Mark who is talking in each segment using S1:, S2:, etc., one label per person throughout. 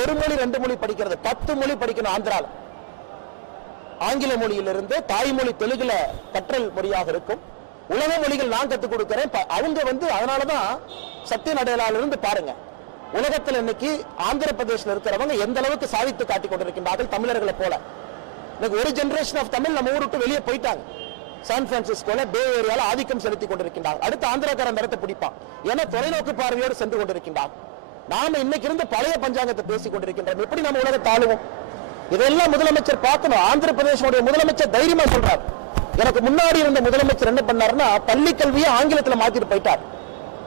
S1: ஒரு மொழி ரெண்டு மொழி படிக்கிறது. பத்து மொழி படிக்கணும் ஆந்திரால. ஆங்கில மொழியிலிருந்து தாய்மொழி தெலுங்குல கற்றல் மொழியாக இருக்கும். உலக மொழிகள் நான் கற்றுக் கொடுக்கிறேன். அவங்க வந்து அதனாலதான் சத்திய நடையிலிருந்து பாருங்க. உலகத்துல இன்னைக்கு ஆந்திர பிரதேசல இருக்கிறவங்க எந்த அளவுக்கு சாதித்து காட்டிக் கொண்டிருக்கின்றார்கள் தமிழர்களை போல. இன்னைக்கு ஒரு ஜெனரேஷன் ஆஃப் தமிழ் நம்ம ஊர் விட்டு வெளியே போயிட்டாங்க. சான் பிரான்சிஸ்கோல பே ஏரியால ஆதிக்கம் செலுத்தி கொண்டிருக்கின்றார் அடுத்து ஆந்திராக்காரன் அந்த இடத்தை பிடிப்பான். ஏன்னா தொலைநோக்கு பார்வையோடு சென்று கொண்டிருக்கின்றார் நாம இன்னைக்கு இருந்து பழைய பஞ்சாங்கத்தை பேசிக் கொண்டிருக்கின்றோம். எப்படி நம்ம உலகத்தை ஆளுவோம்? இதெல்லாம் முதலமைச்சர் பார்க்கணும். ஆந்திர பிரதேசனுடைய முதலமைச்சர் தைரியமா சொல்றார். எனக்கு முன்னாடி இருந்த முதலமைச்சர் என்ன பண்ணாருன்னா பள்ளி கல்வியை ஆங்கிலத்துல மாத்திட்டு போயிட்டார்.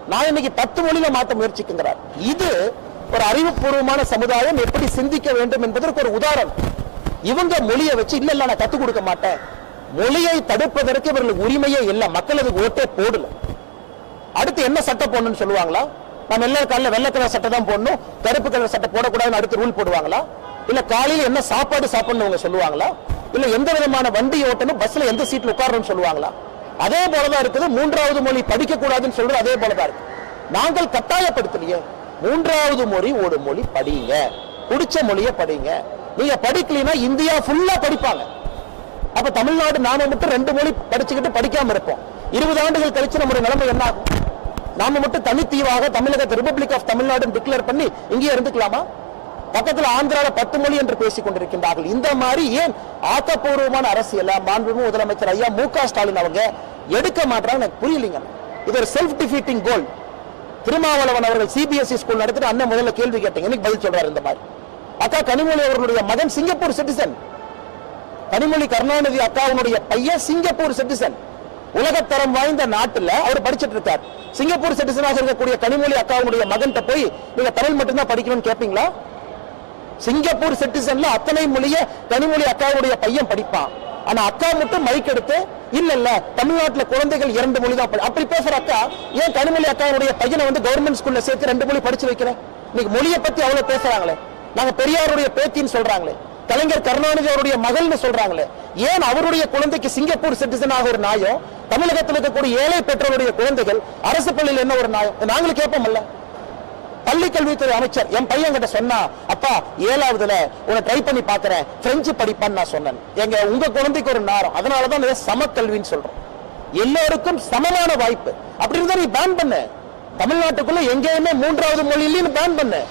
S1: நான் இன்னைக்கு பத்து மொழியில மாத்த முயற்சிக்கின்றார். இது ஒரு அறிவுபூர்வமான சமுதாயம் எப்படி சிந்திக்க வேண்டும் என்பதற்கு ஒரு உதாரணம். இவங்க மொழியை வச்சு இல்ல இல்ல நான் கத்துக் கொடுக்க மாட்டேன். மொழியை தடுப்பதற்கு இவர்களுக்கு உரிமையே இல்ல. மக்கள் ஓட்டே போடல. அடுத்து என்ன சட்டை போடணும்னு சொல்லுவாங்களா? நம்ம எல்லா காலைல வெள்ளை கலர் சட்டை தான் போடணும். கருப்பு கலர் சட்டை போடக்கூடாதுன்னு அடுத்து ரூல் போடுவாங்களா? இல்ல காலையில் என்ன சாப்பாடு சாப்பிடணும் அவங்க சொல்லுவாங்களா? இல்ல எந்த விதமான வண்டி ஓட்டணும் பஸ்ல எந்த சீட்ல உட்காரணும்னு சொல்லுவாங்களா? அதே போலதான் இருக்குது. மூன்றாவது மொழி படிக்க கூடாதுன்னு சொல்றது அதே போலதான் இருக்கு. நாங்கள் கட்டாயப்படுத்தலையே. மூன்றாவது மொழி ஒரு மொழி படிங்க. பிடிச்ச மொழியை படிங்க. நீங்க படிக்கலைன்னா இந்தியா ஃபுல்லா படிப்பாங்க. அப்ப தமிழ்நாடு நாம மட்டும் ரெண்டு மொழி படிச்சுக்கிட்டு படிக்காம இருப்போம். இருபது ஆண்டுகள் கழிச்சு நம்முடைய நிலைமை என்ன ஆகும்? நாம மட்டும் தனித்தீவாக தமிழகத்தை ரிபப்ளிக் ஆஃப் தமிழ்நாடு டிக்ளேர் பண்ணி இங்கேயே இருந்துக்கலாமா? பக்கத்தில் ஆந்திரால பத்து மொழி என்று பேசிக் கொண்டிருக்கின்றார்கள். இந்த மாதிரி ஏன் ஆக்கப்பூர்வமான அரசியல மாண்புமிகு முதலமைச்சர் ஐயா மு க ஸ்டாலின் அவங்க எடுக்க மாட்டாங்க எனக்கு புரியலீங்க. இது ஒரு செல்ஃப் டிஃபீட்டிங் கோல் திருமாவளவன் அவர்கள் சிபிஎஸ்இ ஸ்கூல் நடத்திட்டு அண்ணன் முதல்ல கேள்வி கேட்டீங்க இன்னைக்கு பதில் சொல்றாரு இந்த மாதிரி? அக்கா கனிமொழி அவர்களுடைய மகன் சிங்கப்பூர் சிட்டிசன் கனிமொழி கருணாநிதி அக்காவுடைய பையன் சிங்கப்பூர் சிட்டிசன் உலகத்தரம் வாய்ந்த நாட்டில் அவர் படிச்சிட்டு இருக்கார். சிங்கப்பூர் சிட்டிசனாக இருக்கக்கூடிய கனிமொழி அக்காவுடைய மகன்கிட்ட போய் நீங்க தமிழ் மட்டும்தான் படிக்கணும்னு கேட்பீங்களா சிங்கப்பூர் சிட்டிசன்ல அத்தனை மொழிய கனிமொழி அக்காவுடைய பையன் படிப்பான். ஆனா அக்கா மட்டும் மைக் எடுத்து இல்ல இல்ல தமிழ்நாட்டுல குழந்தைகள் இரண்டு மொழி தான் அப்படி பேசுற அக்கா ஏன் கனிமொழி அக்காவுடைய பையனை வந்து கவர்மெண்ட் ஸ்கூல்ல சேர்த்து ரெண்டு மொழி படிச்சு வைக்கிறேன் இன்னைக்கு மொழியை பத்தி அவ்வளவு பேசுறாங்களே. நாங்க பெரியாருடைய பேத்தின்னு சொல்றாங்களே. கலைஞர் கருணாநிதி அவருடைய மகள்னு சொல்றாங்களே. ஏன் அவருடைய குழந்தைக்கு சிங்கப்பூர் சிட்டிசனாக ஒரு நாயம் தமிழகத்தில் இருக்கக்கூடிய ஏழை பெற்றோருடைய குழந்தைகள் அரசு பள்ளியில் என்ன ஒரு நாயம் நாங்களும் அல்ல பள்ளி கல்வித்துறை அமைச்சர் என் பையன் கிட்ட சொன்னா அப்பா ஏழாவதுல உன்னை ட்ரை பண்ணி பாக்குறேன் பிரெஞ்சு படிப்பான்னு நான் சொன்னேன். எங்க உங்க குழந்தைக்கு ஒரு நேரம். அதனாலதான் இதை சமக்கல்வின்னு சொல்றோம். எல்லோருக்கும் சமமான வாய்ப்பு. அப்படி இருந்தா நீ பேன் பண்ணு. தமிழ்நாட்டுக்குள்ள எங்கேயுமே மூன்றாவது மொழியிலையும் பேன் பண்ணு.